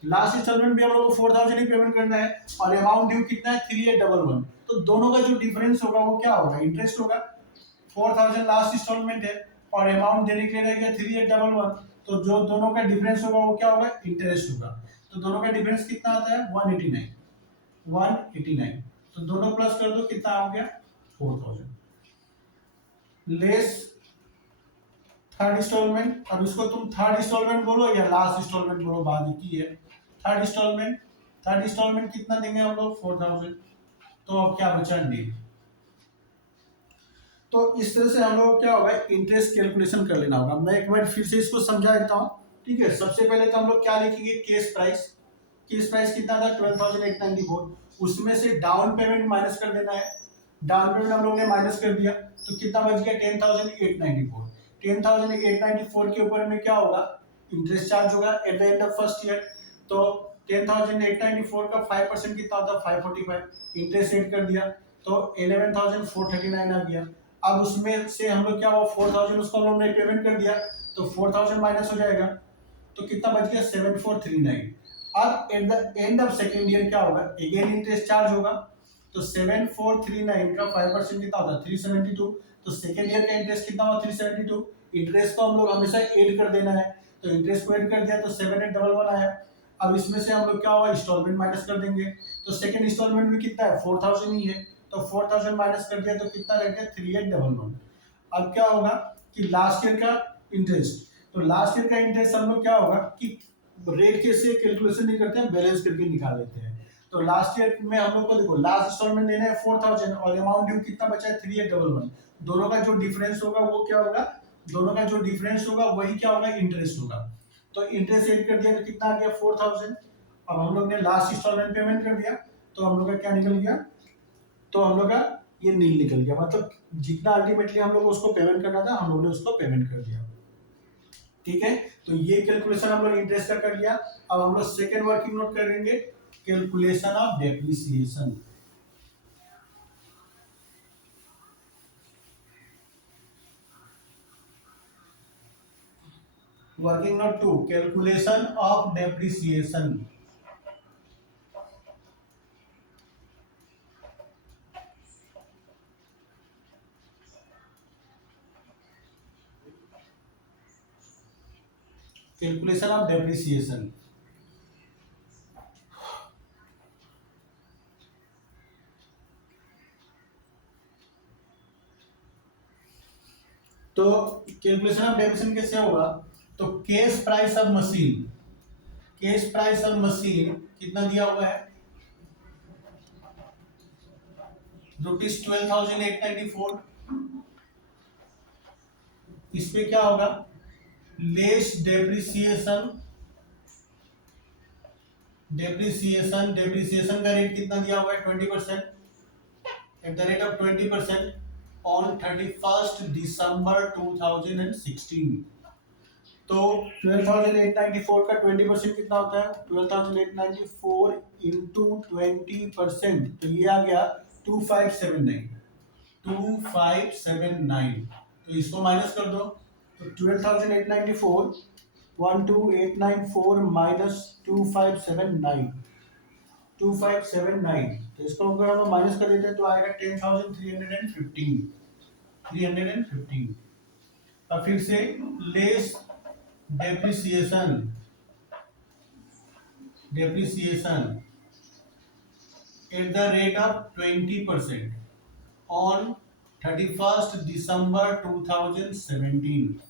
लास्ट इंस्टॉलमेंट भी हम लोग को 4000 ही पेमेंट करना है, और अमाउंट ड्यू कितना है 3811। तो दोनों का जो डिफरेंस होगा वो क्या होगा इंटरेस्ट होगा। 4000 लास्ट इंस्टॉलमेंट है और अमाउंट देने के लिए रहेगा 3811, तो जो दोनों का डिफरेंस होगा वो क्या होगा इंटरेस्ट होगा। तो दोनों का डिफरेंस कितना आता है 189, 189। तो दोनों प्लस कर दो कितना आ गया 4000 लेस थर्ड इंस्टॉलमेंट। अब इसको तुम थर्ड इंस्टॉलमेंट बोलो या लास्ट इंस्टॉलमेंट बोलो, बात एक ही है। थर्ड इंस्टॉलमेंट, थर्ड इंस्टॉलमेंट कितना देंगे हम लोग 4000। तो अब क्या बचा डी। तो इस तरह से हम लोग क्या होगा इंटरेस्ट कैलकुलेशन कर लेना होगा। मैं एक बार फिर से इसको समझा देता हूँ। ठीक है, सबसे पहले तो हम लोग क्या लिखेंगे केस प्राइस। केस प्राइस कितना था 12,894, उसमें से डाउन पेमेंट माइनस कर देना है। डाउन पेमेंट हम लोग ने माइनस कर दिया तो कितना बच गया 10,894। 10,894 के ऊपर में क्या होगा इंटरेस्ट चार्ज होगा at the end of first year. तो 10,894 का 5% कितना होता है 545, इंटरेस्ट एड कर दिया तो 11,439 आ गया। अब उसमें से हम लोग क्या हुआ 4,000 उसको हम लोग ने पेमेंट कर दिया, तो 4,000 माइनस हो जाएगा तो कितना बच गया 7,439। अब eight the end of second year क्या होगा अगेन इंटरेस्ट चार्ज होगा, तो 7,439 का 5% कितना होता है 372। तो सेकेंड ईयर का इंटरेस्ट कितना हुआ 372। इंटरेस्ट को हम लोग हमेशा ऐड कर देना है, तो इंटरेस्ट को ऐड कर दिया तो 7,811 आया। अब इसमें से हम लोग क्या होगा इंस्टॉलमेंट माइनस कर देंगे, तो सेकंड इंस्टॉलमेंट भी कितना है 4,000 ही है, तो 4,000 माइनस कर दिया तो कितना रह गया 3,811। अब क्या होगा कि लास्ट ईयर का इंटरेस्ट, तो लास्ट ईयर का इंटरेस्ट हम लोग क्या होगा कि रेट कैसे कैलकुलेशन नहीं करते हैं बैलेंस करके निकाल लेते हैं। तो लास्ट ईयर में हम लोग को देखो लास्ट इंस्टॉलमेंट देना है 4,000 और अमाउंट ड्यू कितना बचा है 3,811। दोनों का जो डिफरेंस होगा वो क्या होगा, दोनों का जो डिफरेंस होगा वही क्या होगा इंटरेस्ट होगा। तो इंटरेस्ट एड कर दिया तो कितना आ गया 4,000। अब हम लोग ने लास्ट इंस्टॉलमेंट पेमेंट कर दिया तो हम लोग का क्या निकल गया, तो हम लोग का ये नील निकल गया, मतलब जितना अल्टीमेटली हम लोग को उसको पेमेंट करना था हम लोग ने उसको पेमेंट कर दिया। ठीक है, तो ये कैलकुलेशन हम लोग इंटरेस्ट का कर लिया। अब हम लोग सेकेंड वर्किंग नोट करेंगे calculation of depreciation. Working note 2 calculation of depreciation. Calculation of depreciation, तो कैलकुलेशन ऑफ डेप्रिसिएशन कैसे होगा, तो case price of machine, case price of machine कितना दिया हुआ है ₹12,894। इस पे क्या होगा लेस डेप्रिसिएशन, डेप्रिसिएशन डेप्रिसिएशन का रेट कितना दिया हुआ है 20%, eight the rate of 20% on 31st December 2016। तो 12,894 का 20% कितना होता है 12,894 इंटू 20%, तो ये आ गया 2579, 2579। तो इसको माइनस कर दो तो 12,894 12,894 माइनस 2579, 2579। तो इसको अगर हम माइनस कर देते हैं तो आएगा 10,315, 315। अब फिर से less depreciation, depreciation eight the rate of 20% on 31st December 2017।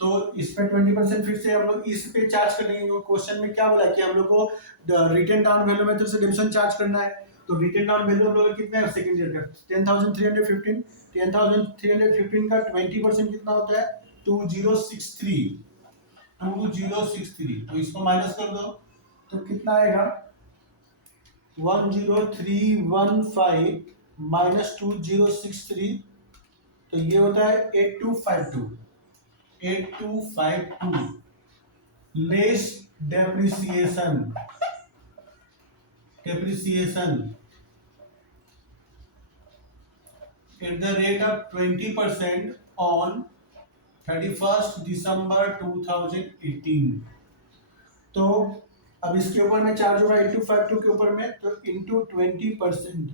तो इस पे 20% फिर से हम लोग इस पे चार्ज कर देंगे। क्वेश्चन में क्या बोला है कि हम लोग को रिटर्न डाउन वैल्यू मेथड से डिविजन चार्ज करना है। तो रिटर्न डाउन वैल्यू हम लोग का कितना है सेकंड ईयर का 10,315। 10,315 का 20% कितना होता है 2063। 2063 तो इसको माइनस कर दो तो कितना आएगा 10315 माइनस 2063। तो ये होता है 8252। 8252 less depreciation. Depreciation at the rate of 20% on 31st December 2018। तो अब इसके ऊपर में चार्ज होगा 8252 के ऊपर में तो इंटू 20%।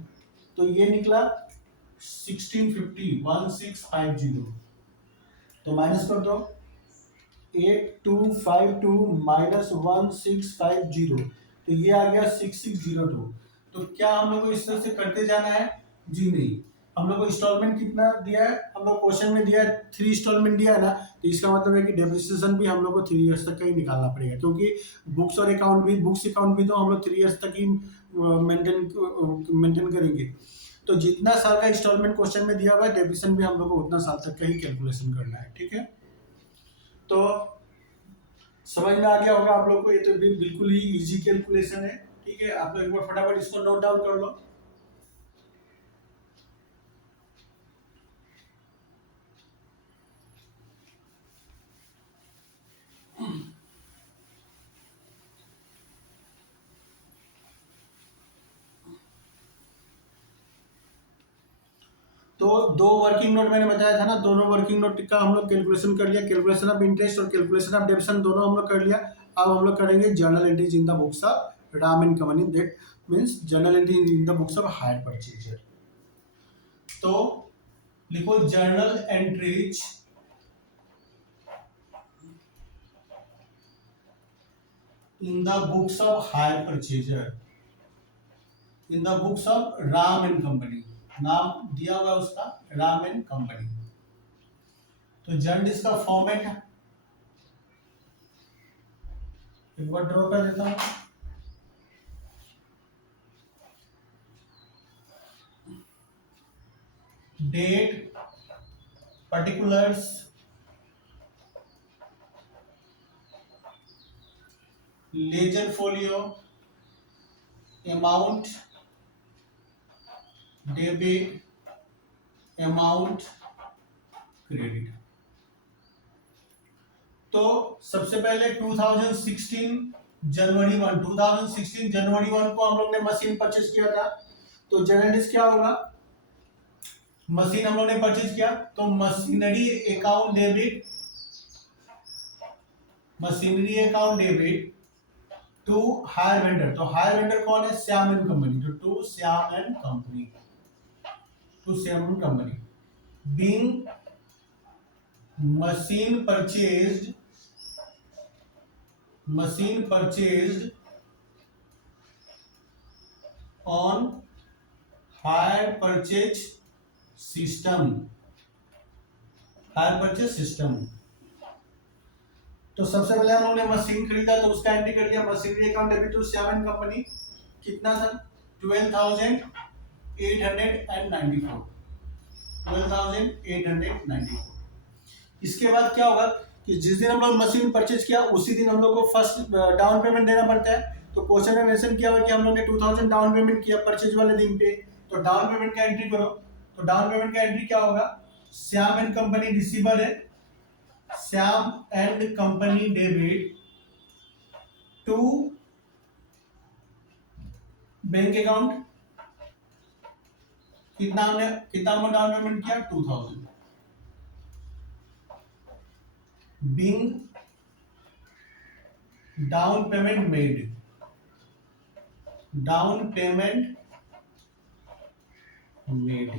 तो ये निकला 1650। तो माइनस कर दो 8252 माइनस 1650 तो ये आ गया 6602। तो क्या हम लोग को इस तरह से करते जाना है जी नहीं। हम लोग को इंस्टॉलमेंट कितना दिया है हम लोग क्वेश्चन में दिया है 3 इंस्टॉलमेंट दिया है ना। तो इसका मतलब है कि डेप्रिसिएशन भी हम लोग को 3 इयर्स तक का ही निकालना पड़ेगा क्योंकि बुक्स और अकाउंट भी बुक्स अकाउंट भी तो हम लोग 3 इयर्स तक ही मेंटेन करेंगे। तो जितना साल का इंस्टॉलमेंट क्वेश्चन में दिया हुआ है डेप्रिसिएशन भी हम लोग को उतना साल तक का ही कैलकुलेशन करना है। ठीक है तो समझ में आ गया होगा आप लोग को। ये तो बिल्कुल ही इजी कैलकुलेशन है। ठीक है आप लोग एक बार फटाफट इसको नोट डाउन कर लो। तो दो वर्किंग नोट मैंने बताया था ना। दोनों वर्किंग नोट का हम लोग कैलकुलेशन कर लिया। कैलकुलेशन ऑफ इंटरेस्ट और कैलकुलेशन ऑफ डेबिशन दोनों हम लोग कर लिया। अब हम लोग करेंगे journal entries in the books of Ram and company that means journal entry in the books of hire purchaser. तो लिखो journal entries in the books of hire purchaser in the books of Ram and company. नाम दिया हुआ उसका Ram and company. तो journalist का format एक बार ड्रॉ कर देता हूं। Date particulars ledger folio amount debit amount credit. तो सबसे पहले 2016 जनवरी 1 2016 जनवरी 1 को हम लोग ने मशीन परचेज किया था। तो जर्नलिस्ट क्या होगा मशीन हम लोग ने परचेज किया तो machinery account debit to hire vendor. तो हायर वेंडर कौन है श्याम एंड कंपनी। तो to Shyam and company being machine purchased on hire purchase system। तो सबसे पहले हम लोगों ने मशीन खरीदा तो उसका एंट्री कर लिया machinery account debit to Shyam and company. कितना था 12,894। इसके बाद क्या होगा कि जिस दिन हम लोग मशीन परचेज किया उसी दिन हम लोग को फर्स्ट डाउन पेमेंट देना पड़ता है। तो क्वेश्चन में मेंशन किया हुआ कि हम लोग ने 2000 डाउन पेमेंट किया परचेज वाले दिन पे। तो डाउन पेमेंट का एंट्री करो। तो डाउन पेमेंट का एंट्री क्या होगा श्याम एंड कंपनी रिसीवर है Shyam and company debit to bank account. कितना हमने डाउन पेमेंट किया 2000 being down payment made।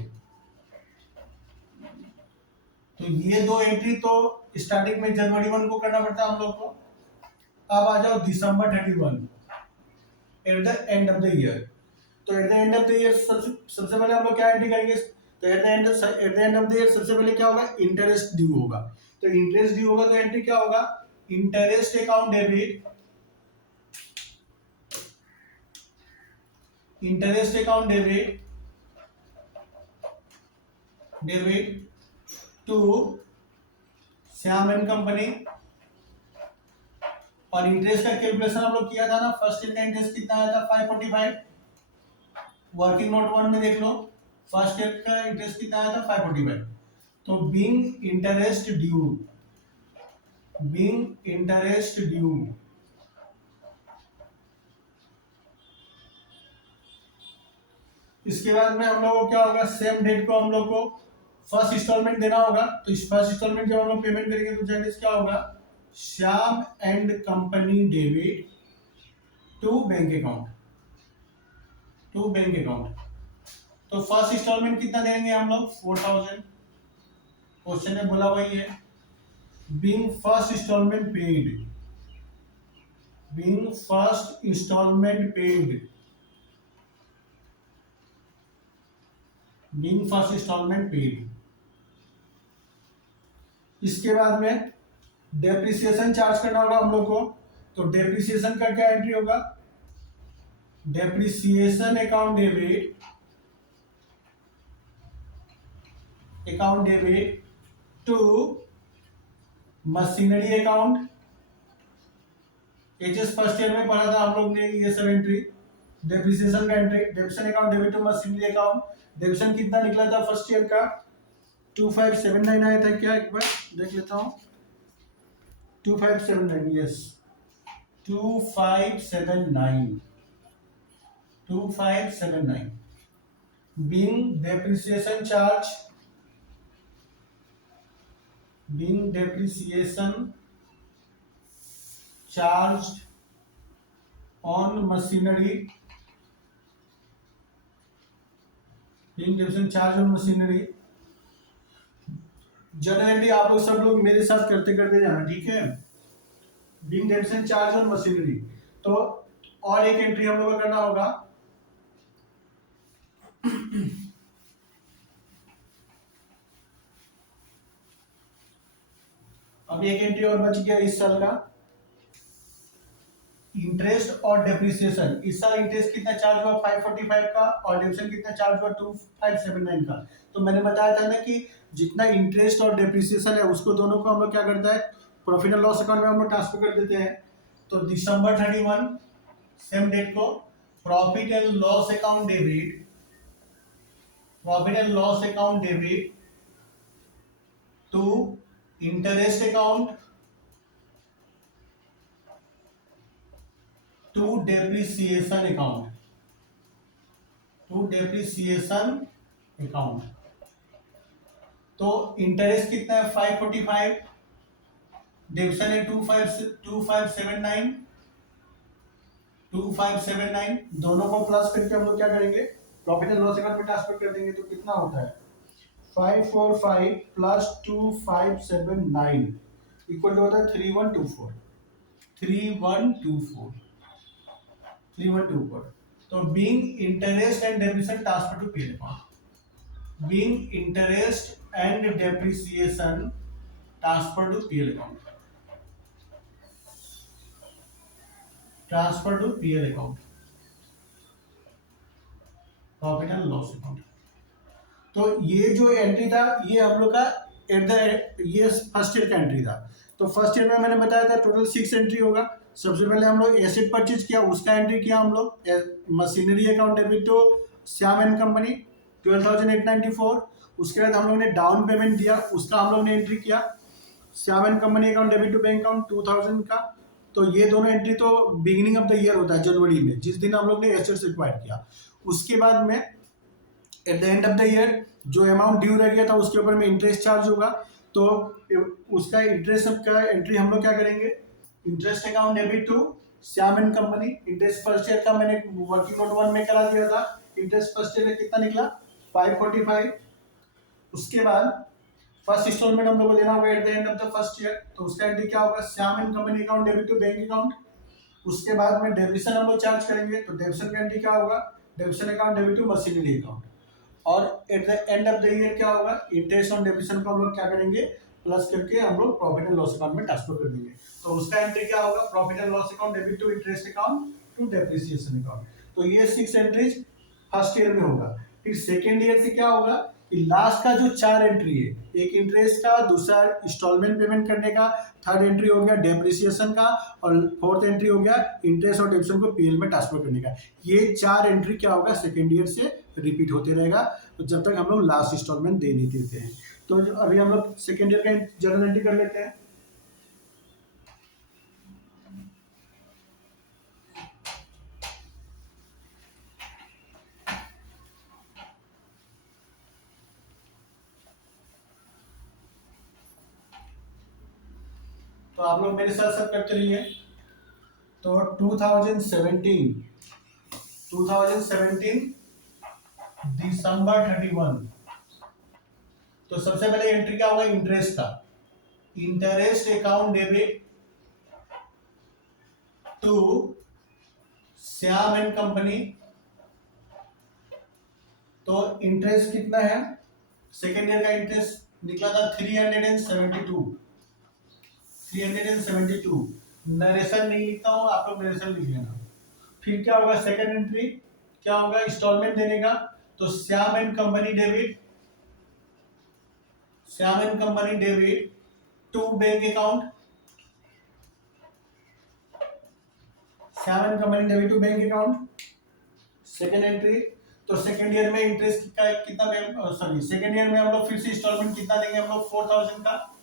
तो ये दो एंट्री तो स्टार्टिंग में जनवरी 1 को करना पड़ता है हम लोग को। अब आ जाओ दिसंबर 31 at the end of the year. तो at the end of the year सबसे पहले हम लोग क्या एंट्री करेंगे तो at the end of the year सबसे पहले क्या होगा, इंटरेस्ट ड्यू होगा। तो इंटरेस्ट ड्यू होगा तो एंट्री क्या होगा, interest account debit, interest account debit to Shyam and company. और इंटरेस्ट का कैलकुलेशन हम लोग किया था ना, फर्स्ट ईयर का इंटरेस्ट कितना आया था 545, वर्किंग नोट 1 में देख लो, फर्स्ट ईयर का इंटरेस्ट कितना आया था 545। तो बीइंग इंटरेस्ट ड्यू इसके बाद में हम लोग को क्या होगा, सेम डेट को हम लोग को फर्स्ट इंस्टॉलमेंट देना होगा। तो इस फर्स्ट इंस्टॉलमेंट जब हम लोग पेमेंट करेंगे तो चार्जेस क्या होगा, Shyam and company debit to bank account, तो फर्स्ट इंस्टॉलमेंट कितना देंगे हम लोग 4000, क्वेश्चन में बोला वही है। बीइंग फर्स्ट इंस्टॉलमेंट पेड, इसके बाद में डेप्रिसिएशन चार्ज करना होगा हम लोग को। तो डेप्रिसिएशन का क्या एंट्री होगा, depreciation account debit to machinery account. HS first year में पढ़ा था हम लोग ने ये सब एंट्री, डेप्रिसिएशन का entry, depreciation account debit to machinery account. Depreciation कितना निकला था फर्स्ट ईयर का 2579 आया था क्या, एक बार देख लेता हूँ, 2579, yes 2579 being depreciation charged on machinery, generally आप लोग सब लोग मेरे साथ करते करते जाना, ठीक है। Being depreciation charge on machinery, तो और एक एंट्री हम लोग को करना होगा, अब एक एंट्री और बच गया इस साल का, इंटरेस्ट और डेप्रिसिएशन। इस साल इंटरेस्ट कितना चार्ज हुआ 545 का, और डेप्रिसिएशन कितना चार्ज हुआ 2579 का। तो मैंने बताया था ना कि जितना इंटरेस्ट और डेप्रिसिएशन है उसको दोनों को हम लोग क्या करता है, प्रॉफिट एंड लॉस अकाउंट में हम लोग ट्रांसफर कर देते हैं। तो दिसंबर 31 सेम डेट को profit and loss account debit to interest account to depreciation account. तो इंटरेस्ट कितना है 545, डेबिशन है 2579, दोनों को प्लस करके हम लोग क्या करेंगे, प्रॉफिट एंड लॉस अकाउंट में ट्रांसफर कर देंगे। तो कितना होता है 545 प्लस 2579 इक्वल टू होता है 3124। तो being interest and depreciation transfer to PL account, being interest and depreciation transfer to PL account, profit and loss account. तो ये जो एंट्री था ये हम लोग का ये फर्स्ट ईयर का एंट्री था। तो फर्स्ट ईयर में मैंने बताया था टोटल 6 एंट्री होगा। सबसे पहले हम लोग एसेट परचेज किया, उसका एंट्री किया हम लोग, machinery account debit to Shyam and company 12,894। उसके बाद हम लोग ने डाउन पेमेंट दिया, उसका हम लोग ने एंट्री किया, Shyam and company account debit to bank account 2000 का। तो ये दोनों एंट्री तो बिगिनिंग ऑफ द ईयर होता है, जनवरी में, जिस दिन हम लोग ने एसेट्स एक्वायर किया। उसके बाद में eight the end of the year जो अमाउंट ड्यू रह गया था उसके ऊपर में इंटरेस्ट चार्ज होगा। तो उसका इंटरेस्ट का एंट्री हम लोग क्या करेंगे, interest account debit to Shyam and company. Interest first year का मैंने वर्किंग नोट 1 में करा दिया था, इंटरेस्ट फर्स्ट ईयर में कितना निकला 545। उसके बाद फर्स्ट इंस्टॉलमेंट हम लोग को देना होगा at the end of the first year. तो उसका एंट्री क्या होगा, Shyam and company account debit to bank account. उसके बाद में डेबिशन हम लोग चार्ज करेंगे, तो डेबिशन का एंट्री क्या होगा, depreciation account debit to machinery account. और at the end of the year क्या होगा, इंटरेस्ट ऑन डेप्रिसिएशन को हम लोग क्या करेंगे, प्लस करके हम लोग प्रॉफिट एंड लॉस अकाउंट में ट्रांसफर कर देंगे। तो उसका एंट्री क्या होगा, profit and loss account debit to interest account to depreciation account. तो ये 6 एंट्रीज फर्स्ट ईयर में होगा। फिर सेकेंड ईयर से क्या होगा कि लास्ट का जो 4 एंट्री है, एक इंटरेस्ट का, दूसरा इंस्टॉलमेंट पेमेंट करने का, थर्ड एंट्री हो गया डेप्रिसिएशन का, और फोर्थ एंट्री हो गया इंटरेस्ट और डेप्रिसिएशन को पीएल में ट्रांसफर करने का। ये 4 एंट्री क्या होगा, सेकेंड ईयर से रिपीट होते रहेगा, तो जब तक हम लोग लास्ट इंस्टॉलमेंट दे नहीं देते हैं। तो अभी हम लोग सेकेंड ईयर का जर्नल एंट्री कर लेते हैं। तो आप लोग मेरे साथ साथ करते रहिए। तो 2017 दिसंबर 31, तो सबसे पहले एंट्री क्या होगा, इंटरेस्ट का, interest account debit to Shyam and company. तो इंटरेस्ट कितना है, सेकेंड ईयर का इंटरेस्ट निकला था 372। नरेशन नहीं लिखता हूं, आप लोग नरेशन लिख लेना। फिर क्या होगा, सेकेंड एंट्री क्या होगा, इंस्टॉलमेंट देने का। तो Shyam and company debit to bank account, second entry. तो सेकेंड ईयर में इंटरेस्ट का कितना, सॉरी सेकेंड ईयर में हम लोग फिर से इंस्टॉलमेंट कितना देंगे, हम लोग 4000 का,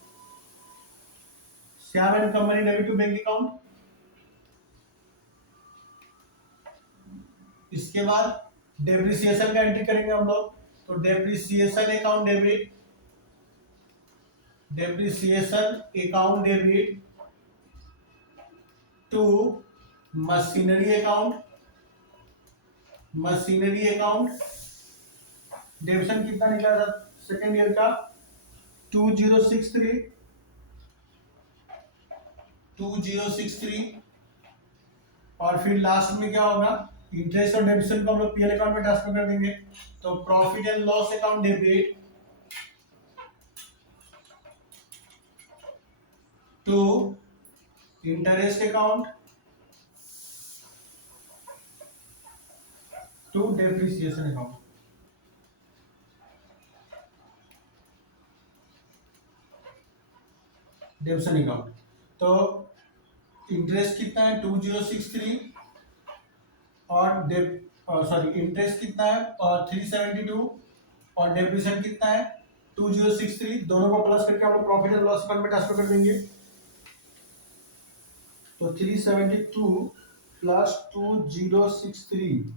Shyam and company debit to bank account. इसके बाद डेप्रिसिएशन का एंट्री करेंगे हम लोग। तो depreciation account debit to machinery account. Depreciation कितना निकला था सेकेंड ईयर का, 2063। और फिर लास्ट में क्या होगा, इंटरेस्ट और डेबिशन को हम लोग पीएल अकाउंट में ट्रांसफर कर देंगे। तो profit and loss account debit to interest account to depreciation account. Depreciation account, तो इंटरेस्ट कितना है 2063, और इंटरेस्ट कितना है और 372, और डेप्रिसिएशन कितना है 2063, दोनों को प्लस करके हम लोग प्रॉफिट एंड लॉस अकाउंट में ट्रांसफर कर देंगे। तो 372 प्लस 2063,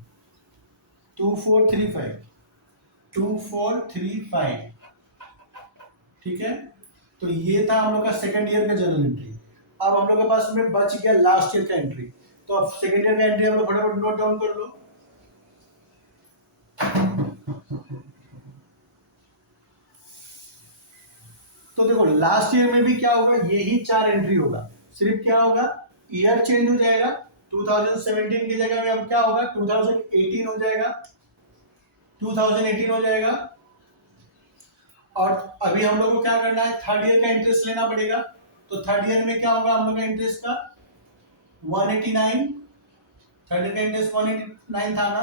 2435। ठीक है, तो ये था हम लोग का सेकेंड ईयर का जर्नल एंट्री। अब हम लोग के पास में बच गया लास्ट ईयर का एंट्री। तो अब सेकेंड ईयर का एंट्री हम लोग फटाफट नोट डाउन कर लो। तो देखो लास्ट ईयर में भी क्या होगा, यही 4 एंट्री होगा, सिर्फ क्या होगा, ईयर चेंज हो जाएगा। 2017 की जगह में अब क्या होगा, 2018 हो जाएगा। और अभी हम लोग को क्या करना है, थर्ड ईयर का इंटरेस्ट लेना पड़ेगा। तो थर्ड ईयर में क्या होगा, हम लोग का इंटरेस्ट का 189, थर्ड ईयर का इंटरेस्ट 189 था ना।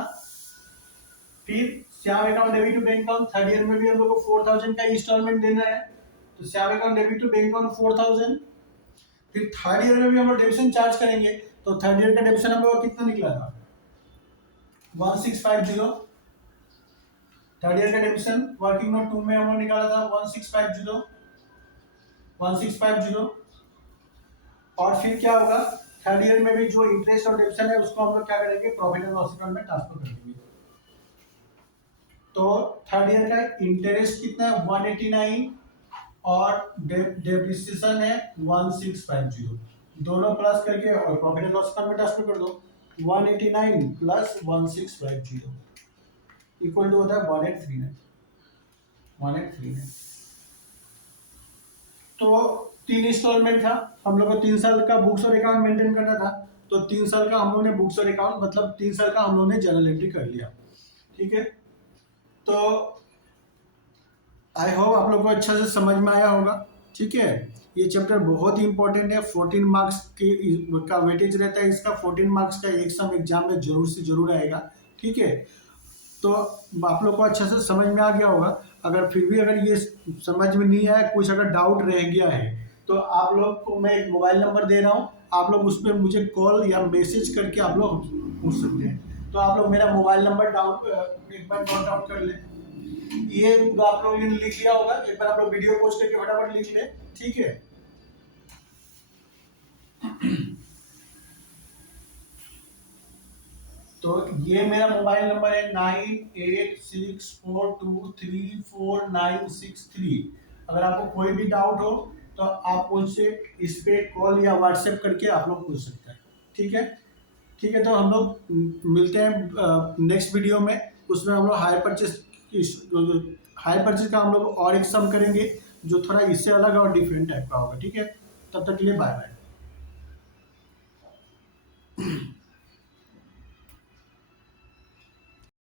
फिर Shyam account debit to bank account, third year में भी हम लोग को 4000 का इंस्टॉलमेंट देना है। तो Shyam account debit to bank account 4000। फिर थर्ड ईयर में भी हम लोग डेबिशन चार्ज करेंगे। तो थर्ड ईयर का डेबिशन हम लोग कितना निकला था, 1650। थर्ड ईयर का डेबिशन वर्किंग नोट 2 में हम लोग निकाला था 1650। और फिर क्या होगा, थर्ड ईयर में भी जो इंटरेस्ट और डेबिशन है उसको हम लोग क्या करेंगे, प्रॉफिट एंड लॉस अकाउंट में ट्रांसफर कर देंगे। तो थर्ड ईयर का इंटरेस्ट कितना है 189, और डेप्रिसिएशन है 1650, दोनों प्लस करके और प्रॉफिट एंड लॉस अकाउंट में ट्रांसफर कर दो। 189 प्लस 1650 इक्वल टू होता है 1839। तो 3 इंस्टॉलमेंट था, हम लोग को 3 साल का बुक्स और अकाउंट मेंटेन करना था। तो 3 साल का हम लोग ने बुक्स और अकाउंट, मतलब 3 साल का हम लोग ने जर्नल एंट्री कर लिया। ठीक है, तो आई होप आप लोग को अच्छा से समझ में आया होगा। ठीक है, ये चैप्टर बहुत ही इंपॉर्टेंट है। 14 मार्क्स का वेटेज रहता है इसका। 14 मार्क्स का एक सम एग्जाम में जरूर से जरूर आएगा। ठीक है, तो आप लोग को अच्छा से समझ में आ गया होगा। अगर फिर भी अगर ये समझ में नहीं आया, कुछ अगर डाउट रह गया है, तो आप लोग को मैं एक मोबाइल नंबर दे रहा हूँ, आप लोग उस पर मुझे कॉल या मैसेज करके आप लोग पूछ सकते हैं। तो आप लोग मेरा मोबाइल नंबर एक बार नोट डाउन कर लें। ये आप लोगों ने लिख लिया होगा, एक बार आप लोग वीडियो पोस्ट करके फटाफट लिख लें। ठीक है, तो ये मेरा मोबाइल नंबर है 9864234963। अगर आपको कोई भी डाउट हो तो आप मुझसे इस पे कॉल या व्हाट्सएप करके आप लोग पूछ सकते हैं। ठीक है, ठीक है, तो हम लोग मिलते हैं नेक्स्ट वीडियो में। उसमें हम लोग हायर परचेज का हम लोग और एक सम करेंगे जो थोड़ा इससे अलग और डिफरेंट टाइप का होगा। ठीक है, तब तक के लिए बाय बाय।